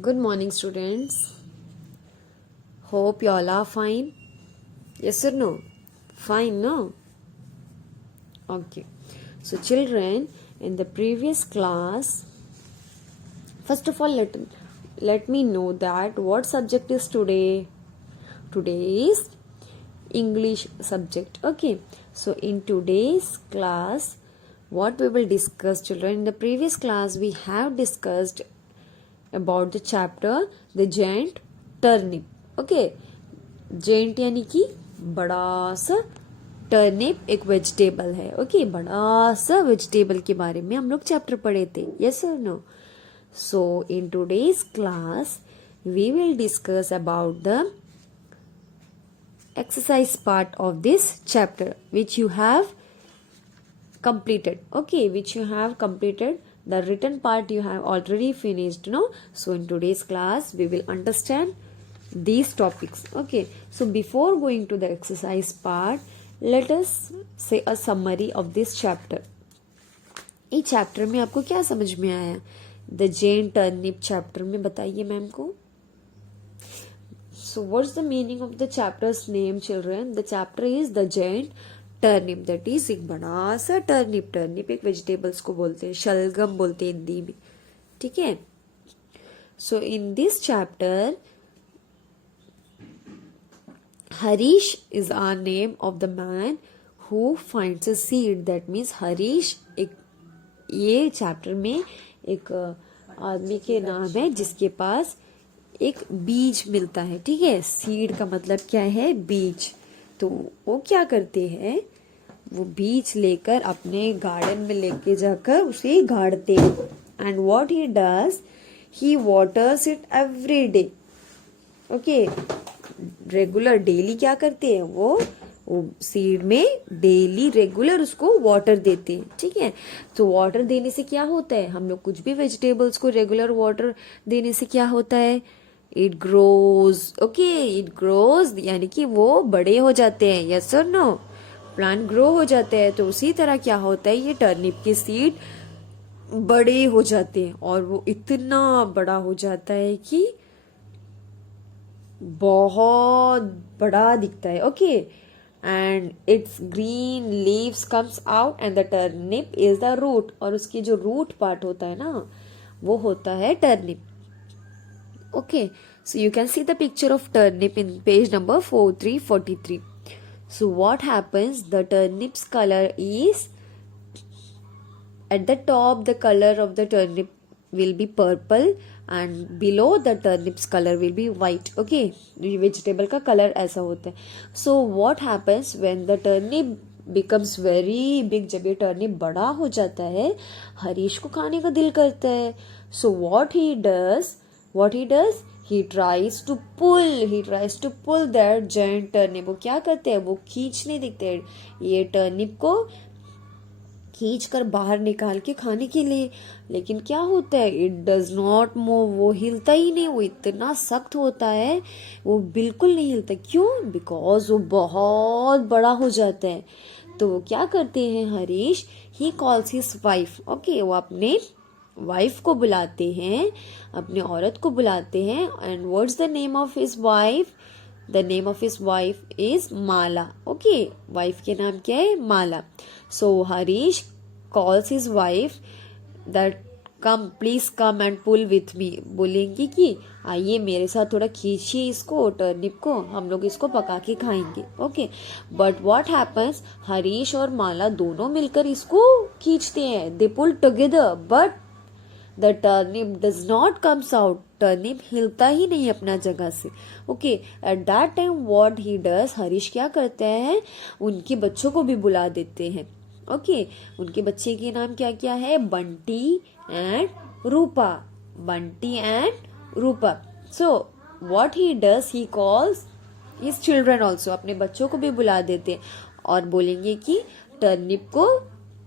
Good morning, students. Hope you all are fine. Yes or no? Fine, no? Okay. So, children, in the previous class, first of all, let me know that what subject is today. Today is English subject. Okay. So, in today's class, what we will discuss, children, in the previous class, we have discussed about the chapter the giant turnip. Okay, giant यानी कि बड़ा सा, turnip एक vegetable है. Okay, बड़ा सा vegetable के बारे में हम लोग चैप्टर पढ़े थे. यस और no? So in today's class we will discuss about the exercise part of this chapter which you have completed. Okay, which you have completed. The written part you have already finished, no? So in today's class we will understand these topics. Okay, so before going to the exercise part, let us say a summary of this chapter. इस chapter में आपको क्या समझ में आया? The gent turnip chapter में बताइए ma'am को. So what's the meaning of the chapter's name, children? The chapter is the giant turnip. That is एक बड़ा सा टर्निप. टर्निप एक वेजिटेबल्स को बोलते हैं, शलगम बोलते हैं हिंदी में. ठीक है. So in this chapter, Harish is our name of the man who finds a seed. That means Harish एक ये चैप्टर में एक आदमी के नाम है जिसके पास एक बीज मिलता है. ठीक है. सीड का मतलब क्या है? बीज. तो वो क्या करते हैं? वो बीज लेकर अपने गार्डन में लेके जाकर उसे गाड़ते हैं. And what he does, he waters it every day. Okay, regular daily क्या करते हैं? वो सीड में डेली रेगुलर उसको वाटर देते हैं. ठीक है. तो वाटर देने से क्या होता है? हम लोग कुछ भी वेजिटेबल्स को रेगुलर वाटर देने से क्या होता है? It grows. Okay, it grows यानी कि वो बड़े हो जाते हैं. यस और नो? प्लांट ग्रो हो जाते हैं. तो उसी तरह क्या होता है? ये टर्निप के सीड बड़े हो जाते हैं और वो इतना बड़ा हो जाता है कि बहुत बड़ा दिखता है. Okay, and its green leaves comes out and the turnip is the root. और उसकी जो रूट पार्ट होता है ना, वो होता है turnip. Okay, so you can see the picture of turnip in page number 4343. So what happens? The turnip's color is, at the top the color of the turnip will be purple and below the turnip's color will be white. Okay, vegetable का color ऐसा होता है. So what happens when the turnip becomes very big? जब ये turnip बड़ा हो जाता है, हरीश को खाने का दिल करता है. So what he does, he tries to pull that giant turnip. वो क्या करते हैं? वो खींचने दिखते हैं ये टर्निप को, खींच कर बाहर निकाल के खाने के लिए. लेकिन क्या होता है? It does not move. वो हिलता ही नहीं. वो इतना सख्त होता है, वो बिल्कुल नहीं हिलता. क्यों? बिकॉज वो बहुत बड़ा हो जाता है. तो वो क्या करते हैं Harish? He calls his wife. Okay, वो अपने वाइफ को बुलाते हैं, अपने औरत को बुलाते हैं. And what's the name of his wife? The name of his wife is Mala. Okay, wife के नाम क्या है? Mala. So Harish calls his wife that come, please come and pull with me. बोलेंगे कि आइए मेरे साथ थोड़ा खींचिए इसको, टर्निप को, हम लोग इसको पका के खाएंगे. Okay, but what happens? Harish और माला दोनों मिलकर इसको खींचते हैं. They pull together but the turnip does not comes out. turnip हिलता ही नहीं अपना जगह से. okay, at that time what he does, Harish क्या करते हैं? उनके बच्चों को भी बुला देते हैं. okay, उनके बच्चे के नाम क्या क्या है? Bunty and Rupa. Bunty and Rupa. so what he does, he calls his children also. अपने बच्चों को भी बुला देते हैं और बोलेंगे कि टर्निप को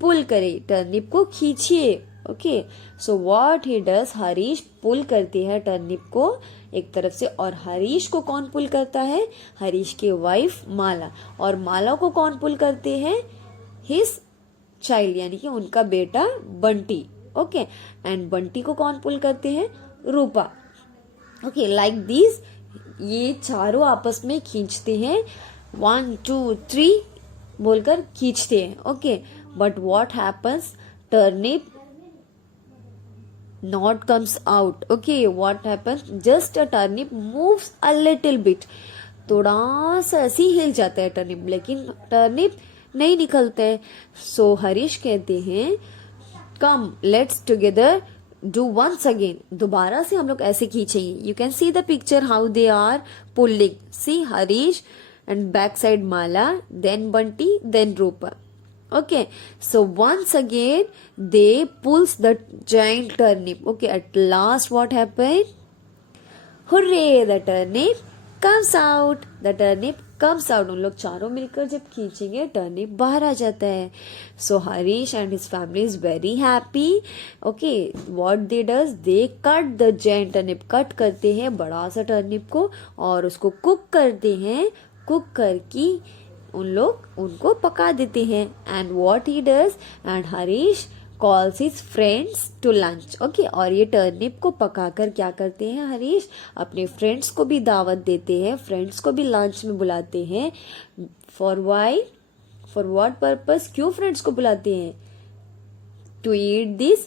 पुल करे, टर्निप को खींचिए. Okay, so what he does, Harish pull करती है टर्निप को एक तरफ से. और हरीश को कौन पुल करता है? हरीश की वाइफ माला. और माला को कौन पुल करते हैं? हिज चाइल्ड यानी कि उनका बेटा बंटी. ओके, एंड बंटी को कौन पुल करते हैं? रूपा. ओके, लाइक दिस, ये चारों आपस में खींचते हैं, 1 2 3 बोलकर खींचते हैं. Okay, but what happens, turnip not comes out. Okay, what happens, just a turnip moves a little bit, थोड़ा सा ऐसे ही हिल जाता है टर्निप, लेकिन टर्निप नहीं निकलता है. सो हरीश कहते हैं come let's together do once again, दोबारा से हम लोग ऐसे खींचेंगे. You can see the picture how they are pulling. See Harish and backside Mala, then Bunty, then Rupa. Okay, so once again they pulls the giant turnip. Okay, at last what happened? Hooray! The turnip comes out. The turnip comes out. उन लोग चारों मिलकर जब खींचेंगे turnip बाहर आ जाता है. So Harish and his family is very happy. Okay, what they does? They cut the giant turnip. Cut करते हैं बड़ा सा टर्निप को और उसको कुक करते हैं. कुक करके उन लोग उनको पका देते हैं. And what he does, and Harish calls his friends to lunch. Okay, और ये टर्निप को पका कर क्या करते हैं हरीश, अपने फ्रेंड्स को भी दावत देते हैं, फ्रेंड्स को भी लंच में बुलाते हैं. For why, for what purpose, क्यों फ्रेंड्स को बुलाते हैं? To eat this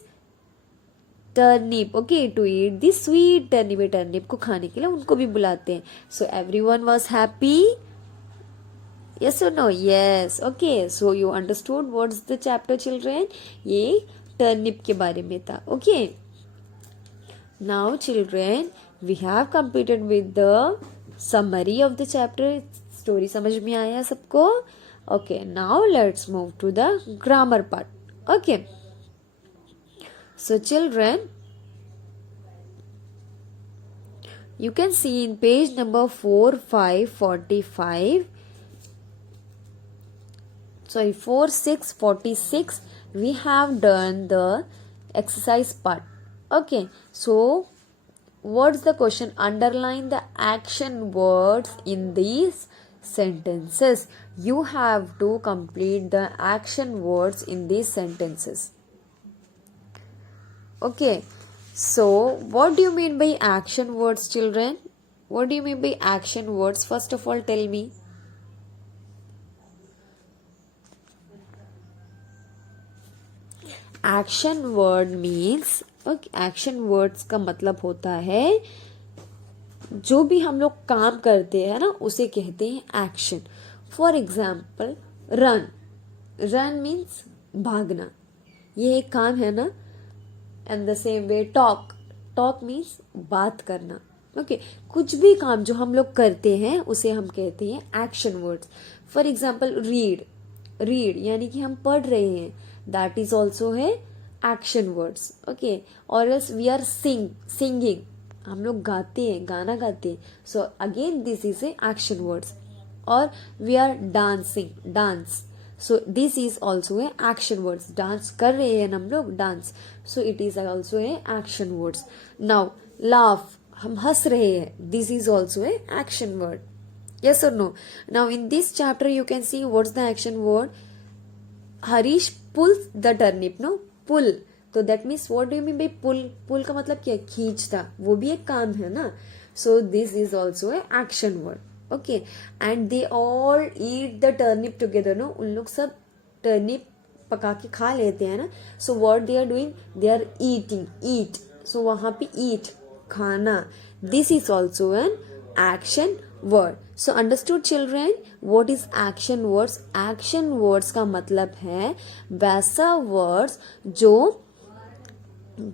turnip. Okay, to eat this sweet turnip. Turnip को खाने के लिए उनको भी बुलाते हैं. So everyone was happy. Yes or no? Yes. Okay. So you understood what's the chapter, children? ये turnip के बारे में था. Okay. Now, children, we have completed with the summary of the chapter. Story समझ में आया सबको? Okay. Now let's move to the grammar part. Okay. So, children, you can see in page number 4, 5, 45. Sorry, 4, 6, 46, we have done the exercise part. Okay, so what's the question? Underline the action words in these sentences. You have to complete the action words in these sentences. Okay, so what do you mean by action words, children? What do you mean by action words? First of all, tell me. Action word means, action words का मतलब होता है जो भी हम लोग काम करते हैं ना उसे कहते हैं action. For example run. Run means भागना, ये एक काम है ना. And the same way talk. Talk means बात करना. ओके, कुछ भी काम जो हम लोग करते हैं उसे हम कहते हैं action words. For example read. Read यानी कि हम पढ़ रहे हैं, that is also है action words. Okay, or else we are singing, हम लोग गाते हैं, गाना गाते हैं, so again this is a action words. Or we are dancing, dance, so this is also a action words. dance कर रहे हैं हम लोग, dance, so it is also a action words. Now laugh, हम हंस रहे हैं, this is also a action word. Yes or no? Now in this chapter you can see what's the action word. Harish pull the turnip. No, pull, तो that means what do you mean by pull. Pull का मतलब क्या, खींचता, वो भी एक काम है ना. So this is also a action word. Okay, and they all eat the turnip together. No, उन लोग सब टर्निप पका के खा लेते हैं ना. So what they are doing, they are eating. Eat, so वहां पे ईट, खाना. This is also an action word. So understood, children, what is action words? Action words का मतलब है वैसा words जो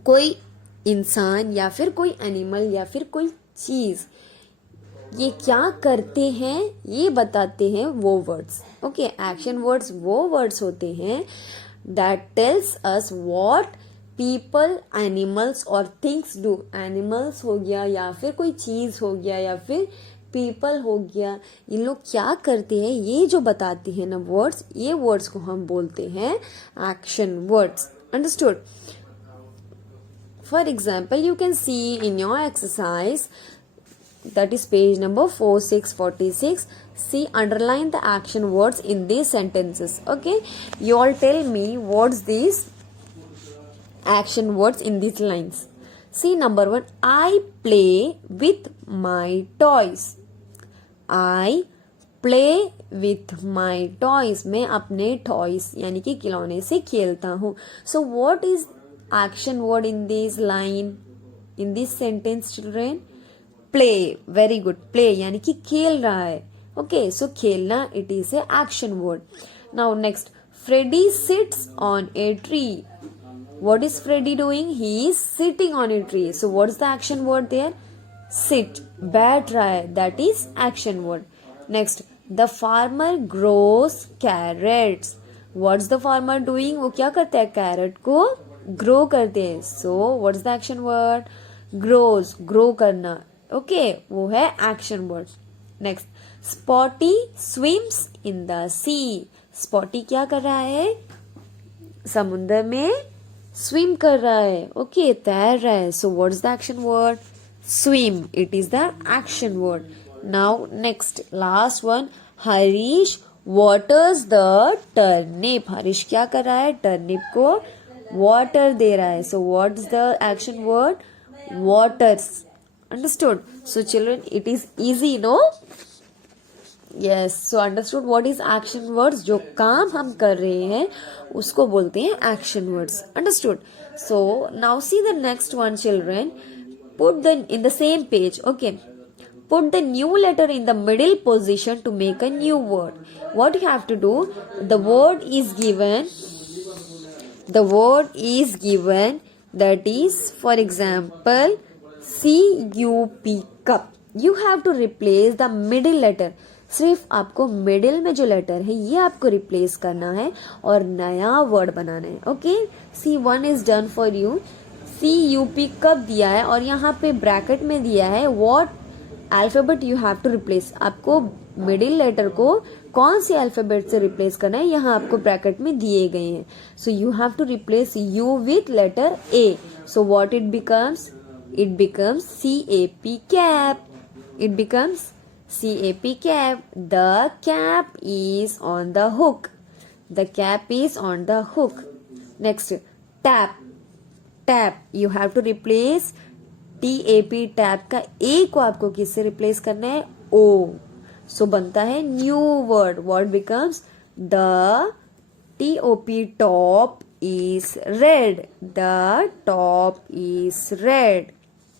कोई इंसान या फिर कोई एनिमल या फिर कोई चीज ये क्या करते हैं ये बताते हैं वो वर्ड्स. ओके, एक्शन वर्ड्स वो वर्ड्स होते हैं that tells us what people, animals और things do. एनिमल्स हो गया या फिर कोई चीज हो गया या फिर पीपल हो गया, इन लोग क्या करते हैं ये जो बताते हैं ना वर्ड्स, ये वर्ड्स को हम बोलते हैं action words. Understood? For example you can C in your exercise, that is page number 4, 6, 46. See, underline the action words in these sentences. Okay, you all tell me what's these action words in these lines. See number 1, I play with my toys. I play with my toys. मैं अपने toys यानी कि खिलौने से खेलता हूँ. So what is action word in this line, in this sentence children? Play. Very good. Play यानी कि खेल रहा है. Okay, so खेलना, it is a action word. Now next, Freddy sits on a tree. What is Freddy doing? He is sitting on a tree. So what is the action word there? Sit. बैठ रहा है. That is action word. Next, the farmer grows carrots. What's the farmer doing? वो क्या करता है? Carrot को grow करते हैं. So what's the action word? Grows. Grow करना. Okay, वो है action word. Next, Spotty swims in the sea. Spotty क्या कर रहा है? समुद्र में swim कर रहा है. Okay, तैर रहा है. So what's the action word? Swim. It is the action word. Now next, last one, Harish waters the turnip. Harish क्या कर रहा है? Turnip को water दे रहा है. So what's the action word? Waters. Understood? So children, it is easy, no? Yes. So understood what is action words? जो काम हम कर रहे हैं उसको बोलते हैं action words. Understood? So now see the next one, children. Put the in the same page. Okay. Put the new letter in the middle position to make a new word. What you have to do? The word is given. The word is given. That is, for example, CUP, cup. You have to replace the middle letter. सिर्फ आपको middle में जो letter है ये आपको replace करना है और नया वर्ड बनाना है. Okay, C1 is done for you. CUP कब दिया है और यहाँ पे ब्रैकेट में दिया है what alphabet you have to replace. आपको मिडिल लेटर को कौन से अल्फाबेट से रिप्लेस करना है यहाँ आपको ब्रैकेट में दिए गए हैं. So you have to replace U with letter A. So what it becomes? It becomes CAP, cap. It becomes CAP, cap. The cap is on the hook. The cap is on the hook. Next, tap. Tap. You have to replace TAP, tap का A को आपको किससे replace करना है? O. So बनता है new word. What becomes? The TOP, top is red. The top is red.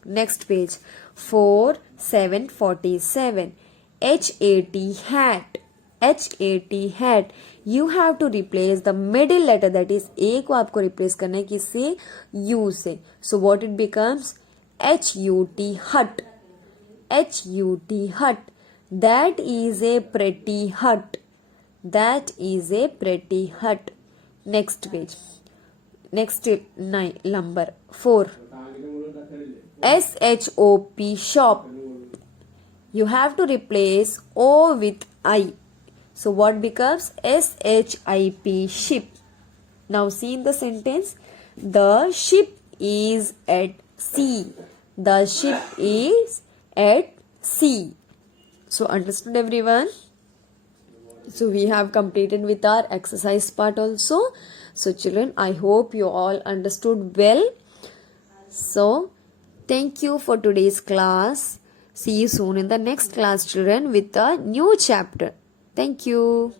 Next page, 4, 7, 47. HAT, hat. HAT, hat. You have to replace the middle letter, that is A को आपको replace करना है किससे? U से. So what it becomes? HUT, hut. HUT, hut. That is a pretty hut. That is a pretty hut. Next page. Next 9, number 4. SHOP, shop. You have to replace O with I. So what becomes? SHIP, ship. Now see in the sentence. The ship is at sea. The ship is at sea. So understood everyone? So we have completed with our exercise part also. So children, I hope you all understood well. So thank you for today's class. See you soon in the next class, children, with a new chapter. Thank you.